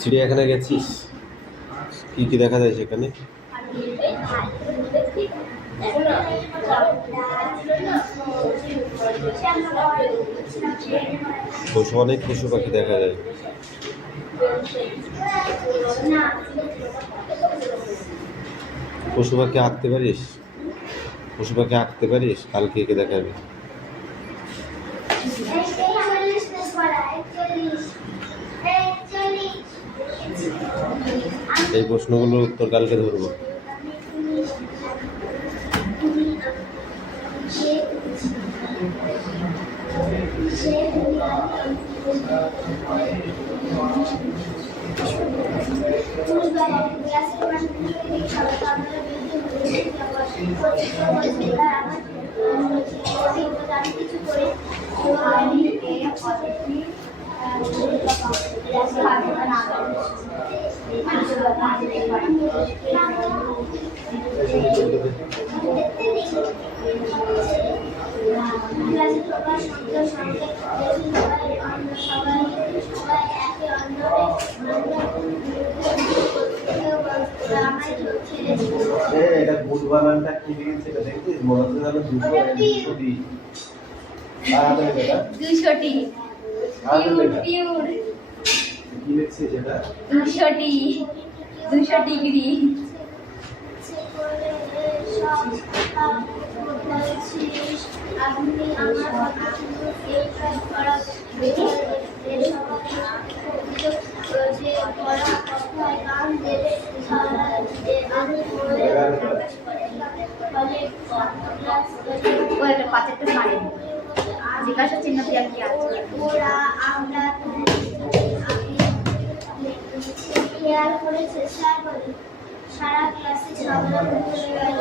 চিড়িয়াখানা গেছিস? কি কি দেখা যায় সেখানে? অনেক পশু পাখি দেখা যায়। পশু পাখি আঁকতে পারিস? পশু পাখি আঁকতে পারিস? কালকে এঁকে দেখাবে। এই প্রশ্নগুলোর উত্তর কালকে ধরবো। এটা ভুল বানানটা কি লিখেছে এটা দেখছিস? মনে হচ্ছে যেন 220 200টি কি লিখছিস এটা? 200 ডিগ্রি। আপনি আমার জিজ্ঞাসা চিহ্ন দিয়ে কি আছে? ওরা আমরা খেয়াল করে চেষ্টা করি সারা ক্লাসে ঝগড়া হয়ে গেল।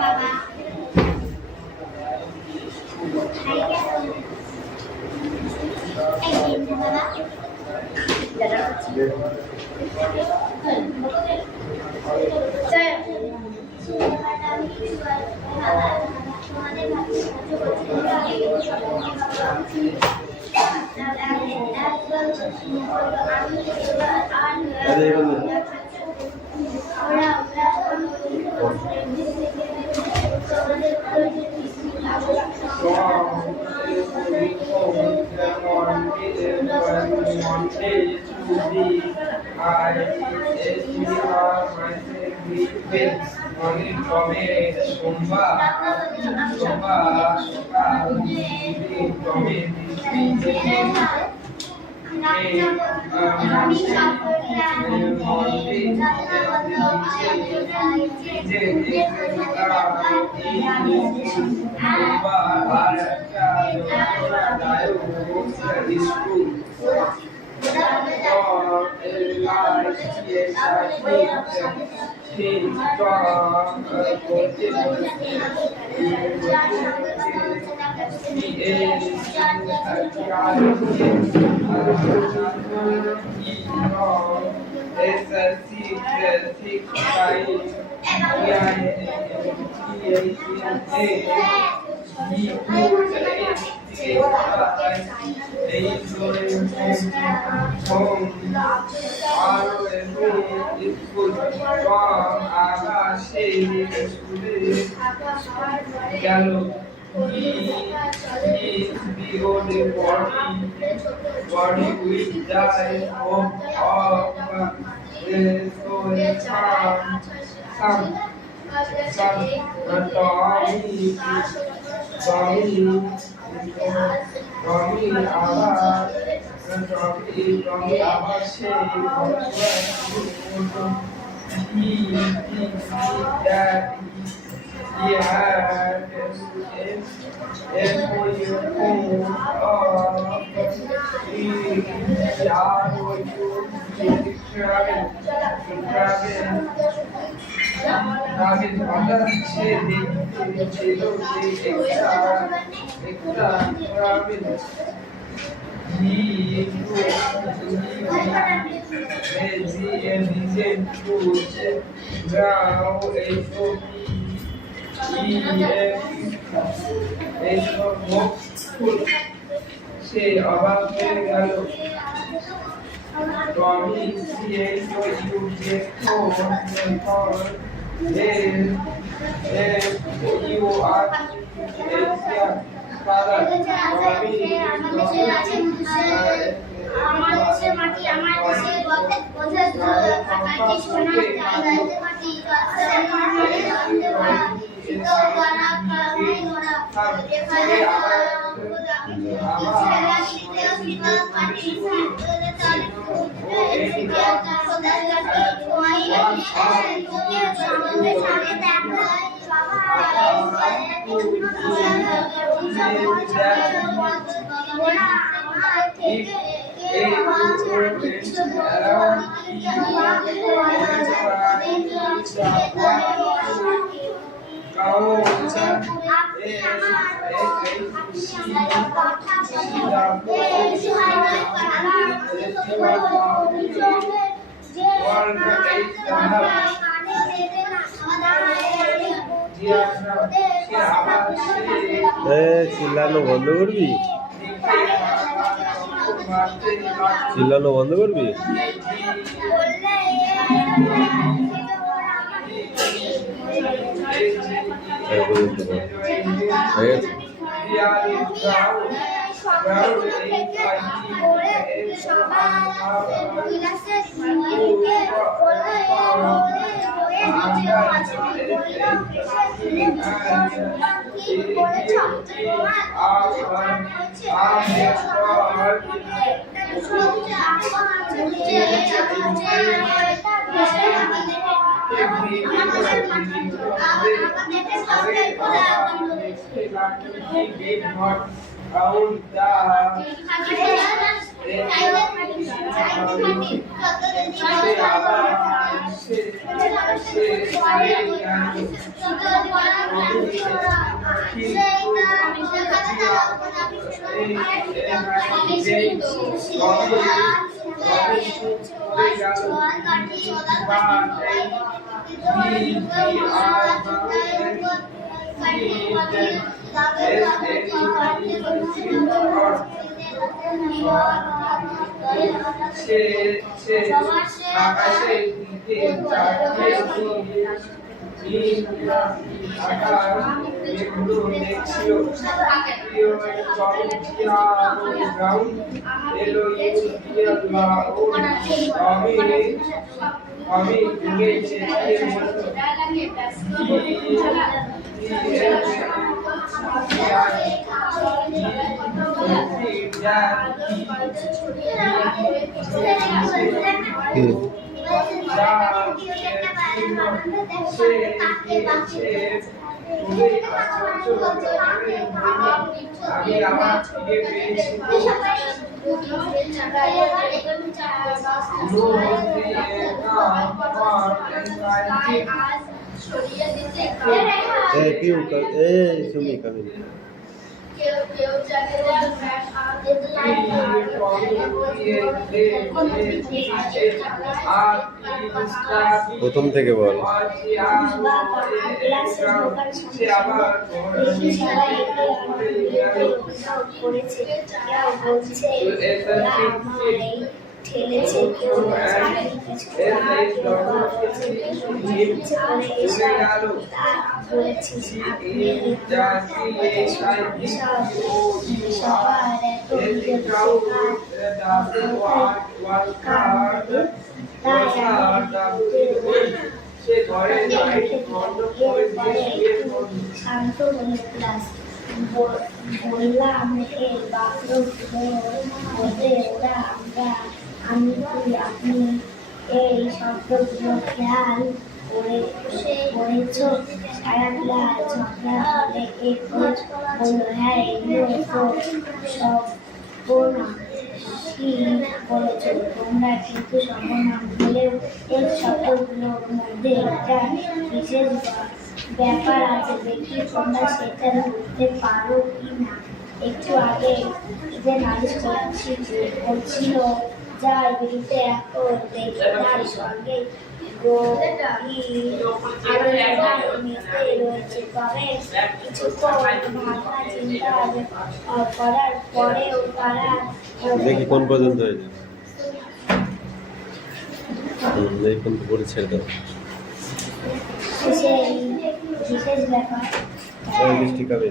বাবা body will die of some রবি আবার রবি আবার সে he that he had সে অবাক হয়ে গেল Tommy CHO আমার দেশের মাটি আমার দেশের পথের কাটি সোনা চাঁদের মাটি আমার মাটি জানতে পারা শীতল করা কামে মোরা এখানে খেলা শীতে শীতল মাটি সাথে তালে এদিকে খোদার কাছে ছোঁয়াই তোকে সামনে সামনে দেখো বাবা চিল্লানো বন্ধ করবি, চিল্লানো বন্ধ করবি। প্রথম থেকে বল। ঠেলেছে কেউ বলেছিস শান্ত হলে ক্লাস বললাম এর বাক্যগুলোর মধ্যে ওরা আমরা আমি তুই আপনি এই শব্দগুলো খেয়াল করেছ সারা ক্লাস ঝগড়া হলে এক বলল হ্যাঁ এগুলো তো সব বলেছ তোমরা কিন্তু সর্বনাম হলেও এই শব্দগুলোর মধ্যে একটা বিশেষ ব্যাপার আছে দেখি তোমরা সেটা বুঝতে পারো কি না। একটু আগে যে নালিশ করছিল যার বিরুদ্ধে এখন দেখি তার সঙ্গে রয়েছে তবে কিছুক্ষণ ভাবনা চিন্তা করার পরেও তারা দেখি কোন পর্যন্ত হয়েছে। এই পর্যন্ত পড়ে ছেড়ে দাও। বিশেষ ব্যাপার বৃষ্টি কবে?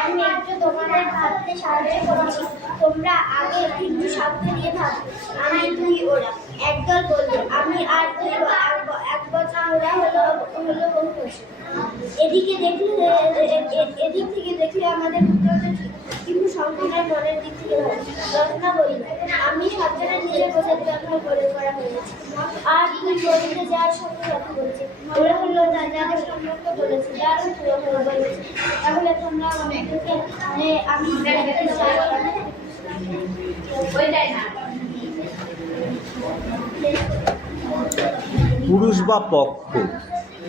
আমি একটু তোমাদের ভাবতে সাহায্য করছি তোমরা আগে কিন্তু শব্দ নিয়ে ভাবো আমি তুই ওরা একদল বললো আমি আর তুই এক বছর ওরা হলো বহু বছর এদিক থেকে দেখলে আমাদের উত্তরটা ঠিক কিন্তু সম্পূর্ণের মনের দিক থেকে ভাবি রচনা বলল আমি শব্দটা নিজের বোঝাতে ব্যবহার করা হয়েছে আর তুই বলতে যার সঙ্গে কথা বলছে ওরা হলো যাদের সম্পর্ক বলেছে যারা পুরো হলো বলেছে তাহলে তোমরা আমাদেরকে আমি দেখতে চাই পুরুষ বা পক্ষ,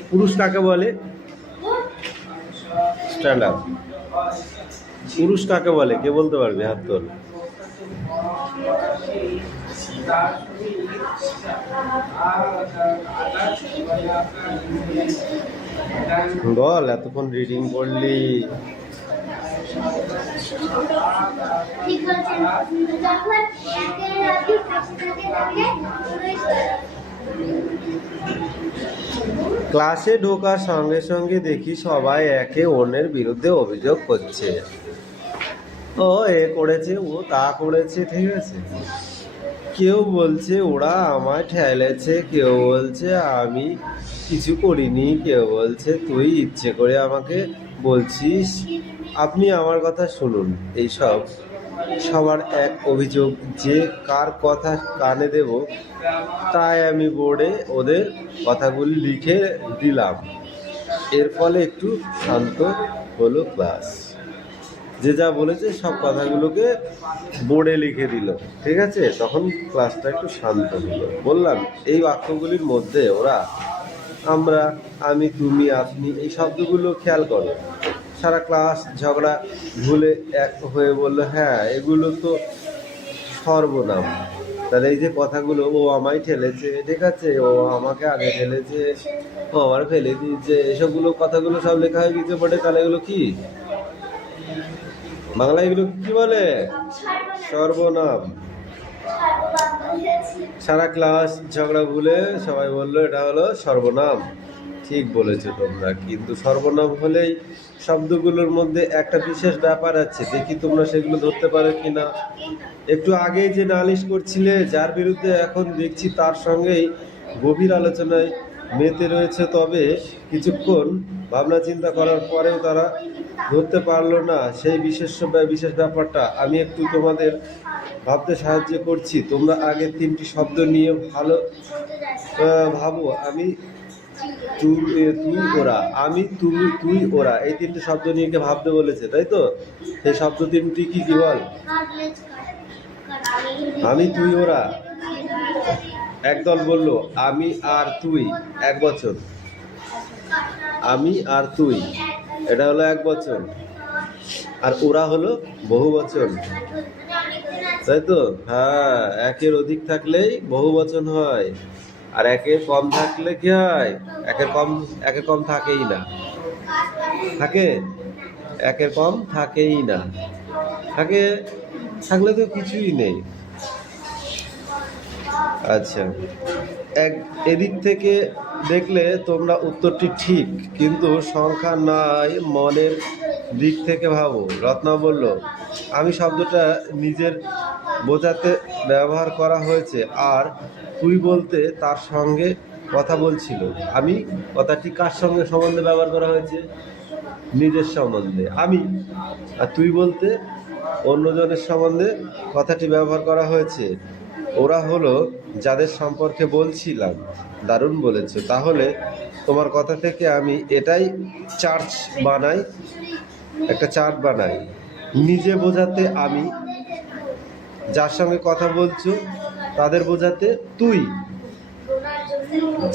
পুরুষ কাকে বলে? Stand up. পুরুষ কাকে বলে কে বলতে পারবে? হাত তোল। বল, এতক্ষণ রিডিং করলি। ঠিক বলছেন যখন একের অধিক একসাথে থাকে ক্লাসে ঢোকার সঙ্গে সঙ্গে দেখি সবাই একে অন্যের বিরুদ্ধে অভিযোগ করছে। ও এ করেছে, ও তা করেছে, ঠিক আছে। কেউ বলছে ওরা আমায় ঠেলেছে, কেউ বলছে আমি কিছু করিনি, কেউ বলছে তুই ইচ্ছে করে আমাকে বলছিস। আপনি আমার কথা শুনুন। এইসব সবার এক অভিযোগ, যে কার কথা কানে দেব তাই আমি বোর্ডে ওদের কথাগুলি লিখে দিলাম। এর ফলে একটু শান্ত হলো ক্লাস। যে যা বলেছে সব কথাগুলোকে বোর্ডে লিখে দিল, ঠিক আছে। তখন ক্লাসটা একটু শান্ত হলো। বললাম এই বাক্যগুলির মধ্যে ওরা, আমরা, আমি, তুমি, আপনি এই শব্দগুলো খেয়াল করো। সারা ক্লাস ঝগড়া ভুলে এক হয়ে বললো হ্যাঁ এগুলো তো সর্বনাম। তাহলে এই যে কথাগুলো, ও আমায় ঠেলেছে, ঠিক আছে, ও আমাকে আগে ঠেলেছে, ও আমার ফেলে দিয়েছে, এসবগুলো কথাগুলো সব লেখা হয়ে গেছে বোর্ডে। তাহলে এগুলো কি বাংলা? এগুলো কি বলে? সর্বনাম। সারা ক্লাস ঝগড়া ভুলে সবাই বললো এটা হলো সর্বনাম। ঠিক বলেছো তোমরা, কিন্তু সর্বনাম হলেই শব্দগুলোর মধ্যে একটা বিশেষ ব্যাপার আছে, দেখি তোমরা সেগুলো ধরতে পারো কিনা। একটু আগেই যে নালিশ করছিলে যার বিরুদ্ধে, এখন দেখছি তার সঙ্গেই গভীর আলোচনায় মেতে রয়েছে। তবে কিছুক্ষণ ভাবনা চিন্তা করার পরেও তারা ধরতে পারলো না সেই বিশেষ ব্যাপারটা। আমি একটু তোমাদের ভাবতে সাহায্য করছি। তোমরা আগে তিনটি শব্দ নিয়ে ভালো ভাবো। আমি, তুই, ওরা। আমি, তুমি, তুই, ওরা, এই তিনটি শব্দ নিয়ে ভাবতে বলেছে, তাই তো? সেই শব্দ তিনটি কি কি বল? আমি, তুই, ওরা। একদল বলল আমি আর তুই এক বচন। আমি আর তুই এটা হলো এক বচন, আর ওরা হলো বহু বচন, তাই তো? হ্যাঁ, একের অধিক থাকলেই বহু বচন হয়, আর একের কম থাকলে কি হয়? একের কম থাকেই না। থাকে? একের কম থাকেই না। থাকলে তো কিছুই নেই। আচ্ছা, এদিক থেকে দেখলে তোমরা উত্তরটি ঠিক, কিন্তু সংখ্যা নাই, মনের দিক থেকে ভাবো। রত্না বলল আমি শব্দটা নিজের বোঝাতে ব্যবহার করা হয়েছে, আর তুই বলতে তার সঙ্গে কথা বলছিল। আমি কথাটি কার সঙ্গে সম্বন্ধে ব্যবহার করা হয়েছে? নিজের সম্বন্ধে আমি। আর তুই বলতে অন্যজনের সম্বন্ধে কথাটি ব্যবহার করা হয়েছে। ওরা হলো যাদের সম্পর্কে বলছিলাম। দারুণ বলেছো। তাহলে তোমার কথা থেকে আমি এটাই একটা চার্ট বানাই। নিজে বোঝাতে আমি, যার সঙ্গে কথা বলছো তাদের বোঝাতে তুই,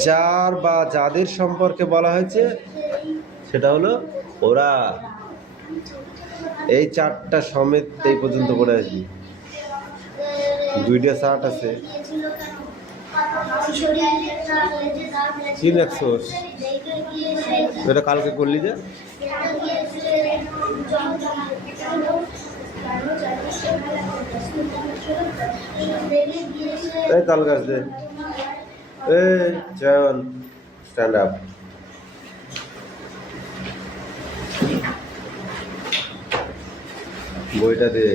যার বা যাদের সম্পর্কে বলা হয়েছে সেটা হলো ওরা। এই চারটা সমেত এই পর্যন্ত করে আসবি। 2টা চার্ট আছে। কি নেক্সোস? এটা কালকে করলি যে? এই তাল গাছ দে। এই জয়ন, স্ট্যান্ড আপ। বইটা দে।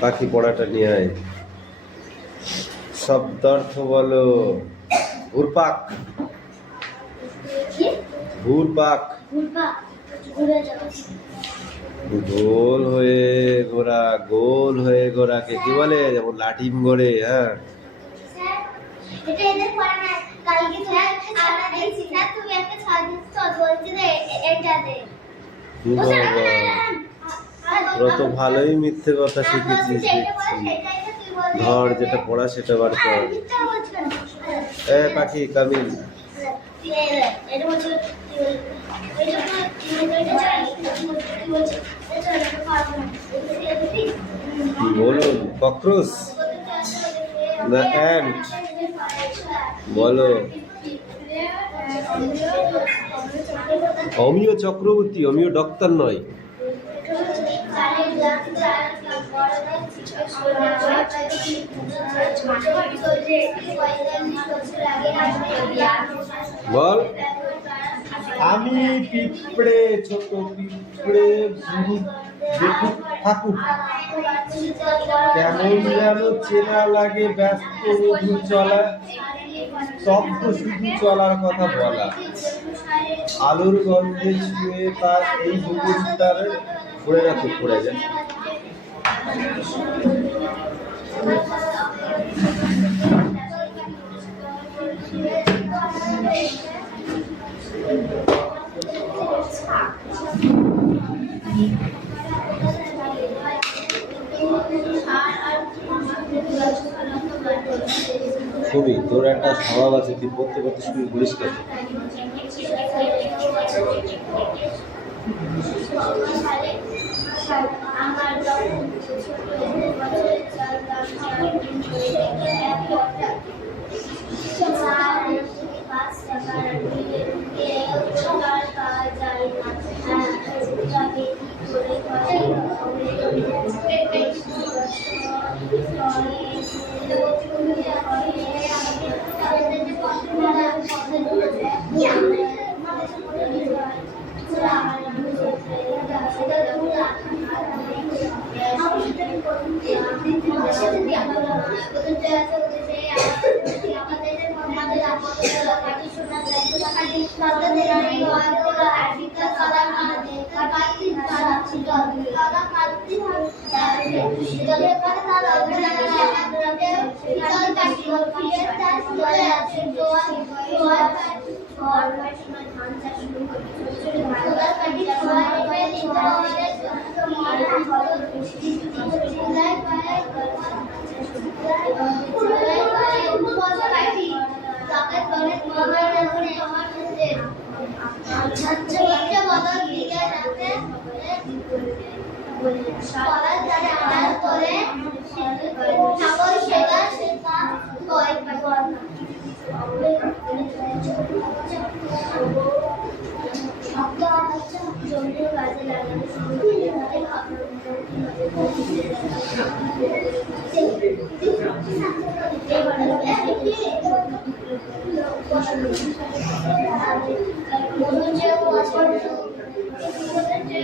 পাখি পড়াটা নিয়ে আয়। শব্দার্থ বলো। ঘুরপাক। ঘুরপাক। গোল হয়ে ঘোরা। গোল হয়ে ঘোরাকে কি বলে? যেমন লাঠিম ঘোরে। হ্যাঁ, এটা এদের পড়া না। কালকে স্যার আমরা দেখছি স্যার তুমি একটা ছড় বলছি যে এটা দে। ও স্যার তোরা তো ভালোই মিথ্যে কথা শিখেছিস। ধর যেটা পড়া সেটা বার কর। এ পাখি কামিল। বলুন, ককরোচ না অ্যান্ট? বলো। অমিয় চক্রবর্তী, অমিয় ডক্টর নয়। বল। আমি পিঁপড়ে, ছোট পিঁপড়ে দেখুক থাকুক, কেমন যেন চেনা লাগে ব্যস্ত মধু চলা, স্তব্ধ শুধু চলার কথা বলা, আলোর গন্ধে ছুঁয়ে তার এই বুকুটারে পড়ে রাখো, পড়ে যায়। শুনি, তোর একটা স্বভাব আছে, তুই পড়তে পড়তে শুরু করিস কেন?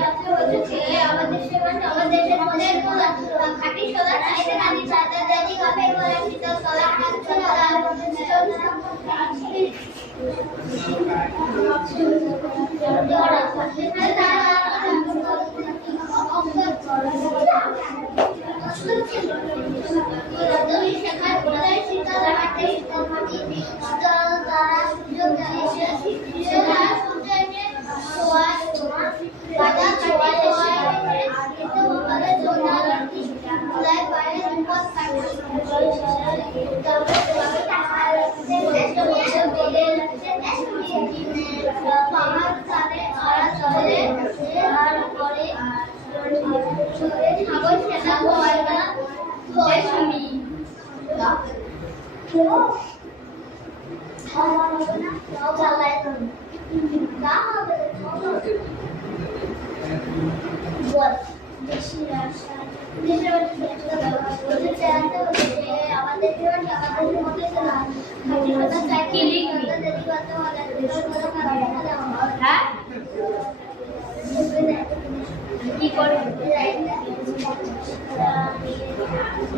আছে হচ্ছে ছেলে আমার দেশের মাটি আমার দেশের মধ্যে খাঁটি সোনা চাইতে কানি চাইতে দেরি কাপে করে শীতল সোনা খাচ্ছে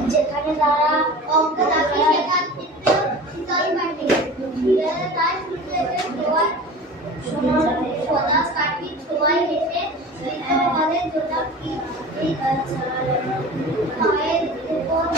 যেখানে তারা অঙ্ক থাকে সেখান থেকে শীতল কাটে তাই সোনা কাটি ছোঁয়ায় হেসে আমাদের জোটা কি পায়ের উপর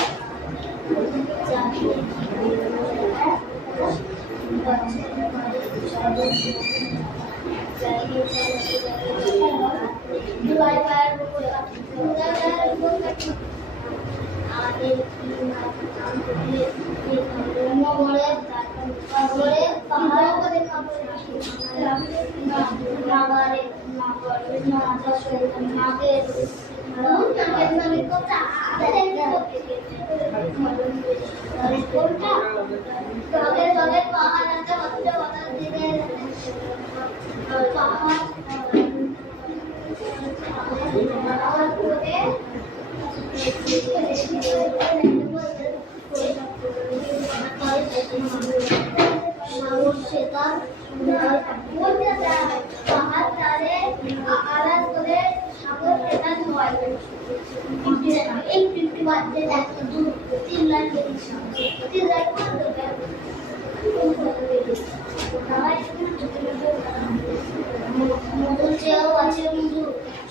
মধুর চেয়েও আছে মধু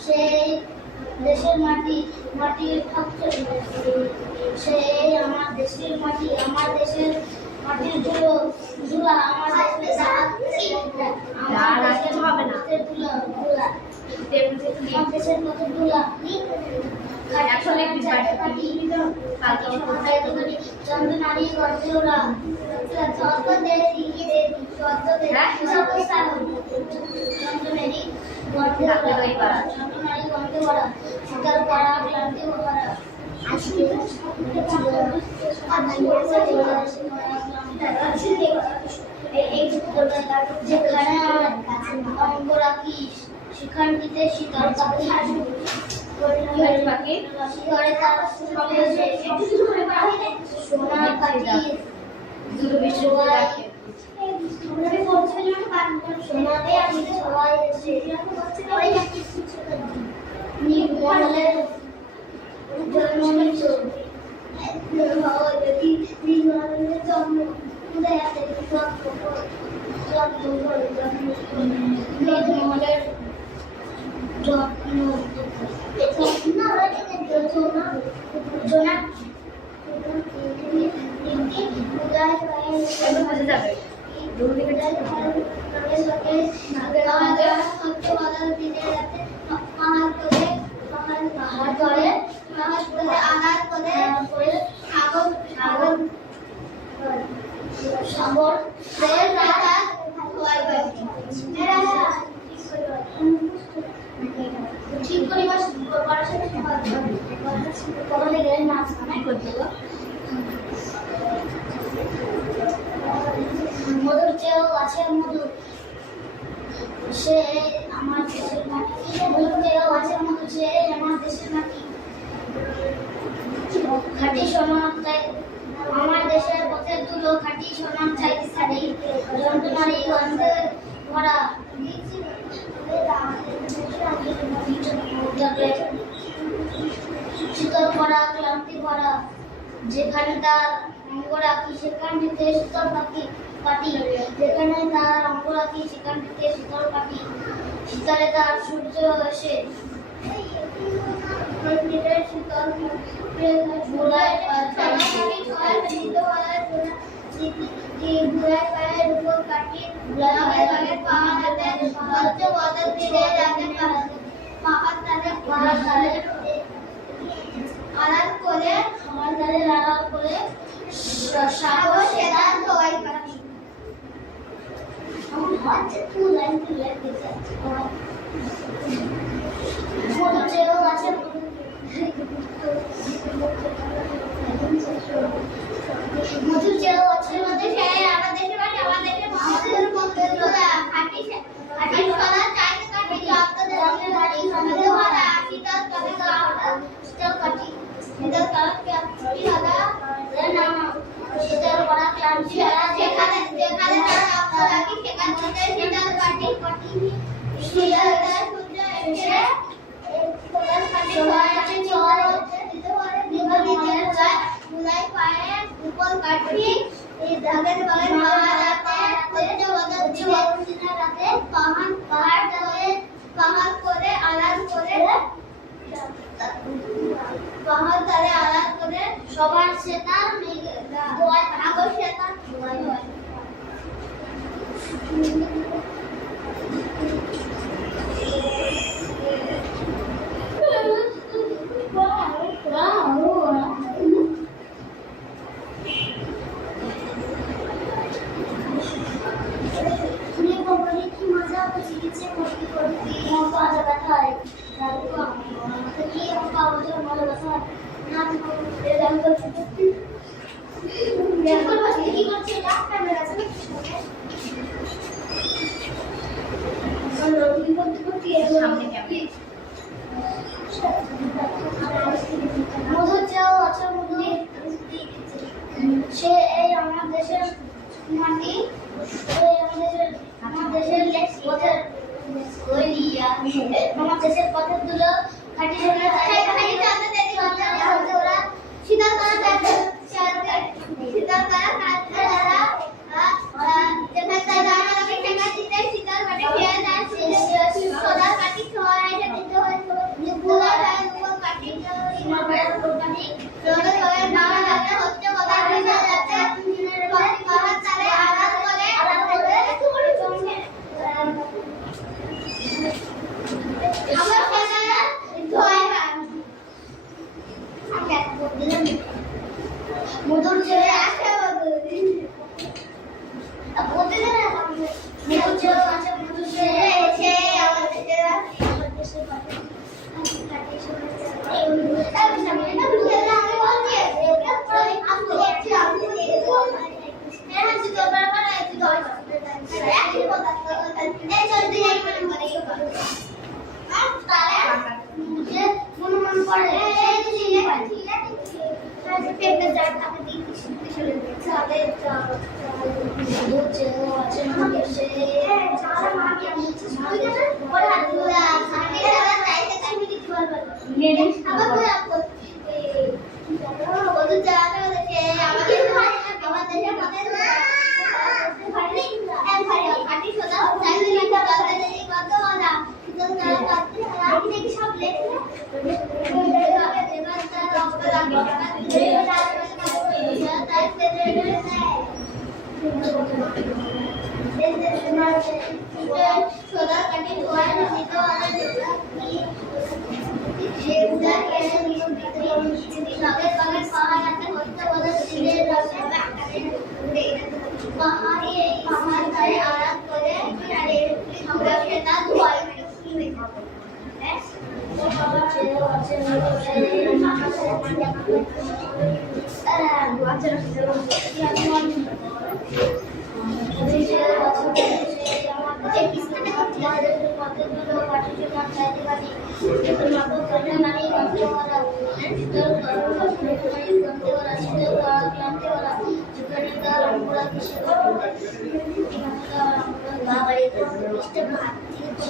সেই দেশের মাটি মাটি সেই আমার দেশের মাটি আমার দেশের মাটির ধুলো ধুলা আমার দেশের হবে না ধুলা ধুলা আমার দেশের কত ধুলা চন্দ্রনারী গর্তে ওরা চন্দ্রনারী গর্তে ওরা সকাল পড়া ক্লান্তি ওরা আজকে যেখানে অঙ্গ রাখিস সেখানটিতে শীতল পাখি সোনা পাখি সোনাতে আমি সবাই নির্মলের জন্ম নিচ নির্মলের জন্ম নির্মলের ঠিক পরিমাণ পড়াশোনা গেলে নাচ গান করতে মধুর চেয়েও আছে মধু সে আমার দেশের মাটি মধুর চেয়েও আছে মধু সে আমার দেশের মাটি খাঁটি সোনা চাই আমার দেশের পথের ধুলো খাঁটি সোনা চাইতে সারি যন্ত্রণারী গন্ধে ভরা শীতল করা ক্লান্তি ভরা যেখানে তার অঙ্গ রাখি সেখানটিতে শীতল কাটি যেখানে তার অঙ্গ রাখি সেখানটিতে শীতল কাটি শীতলে তার সূর্য এসে শীতল ভোলায় পায়ের উপর কাটি আড়াল করে সাগর সেরা দোয়াই পাখি আমার হাতে তুলাই দিতে মধু চেয়েও আছে মধু চেয়েও আছে আমাদের খাটি সোনা চাইতে কাটি আপনাদের বাড়ি সমাজে ভরা শীতল কাটি শীতল কাটি শীতল কাটি হাদা নাম শীতল করা ক্লান্তি হারা যেখানে তারা অঙ্গ রাখি সেখান থেকে শীতল কাটি শীতল সূর্য এসে শীতল কাটি চল দিতে পারে বুলাই পায়ে উপর কাটি এই ধাগের বাগান পাহাড় করে আড়াল করে সবার সেতার দোয়াই আগর সেতার দোয়াই হয় কি মজা হচ্ছে নিচে করতে করতে মজা ব্যথা হয় কি মজা ব্যথা না কি করছে ডাক্তার মধুর যাও আছে সে এই আমার দেশের মাটি আমার দেশের পথের আমার দেশের পথের দুলো খাটি ওরা শীতল মধুর ছেলে আছে মধুর ছেলে আছে মধুর ছেলে এসে আমাদের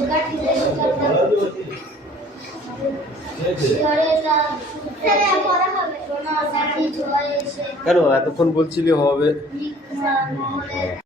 Gracias. কেন এতক্ষণ বলছিলি হবে?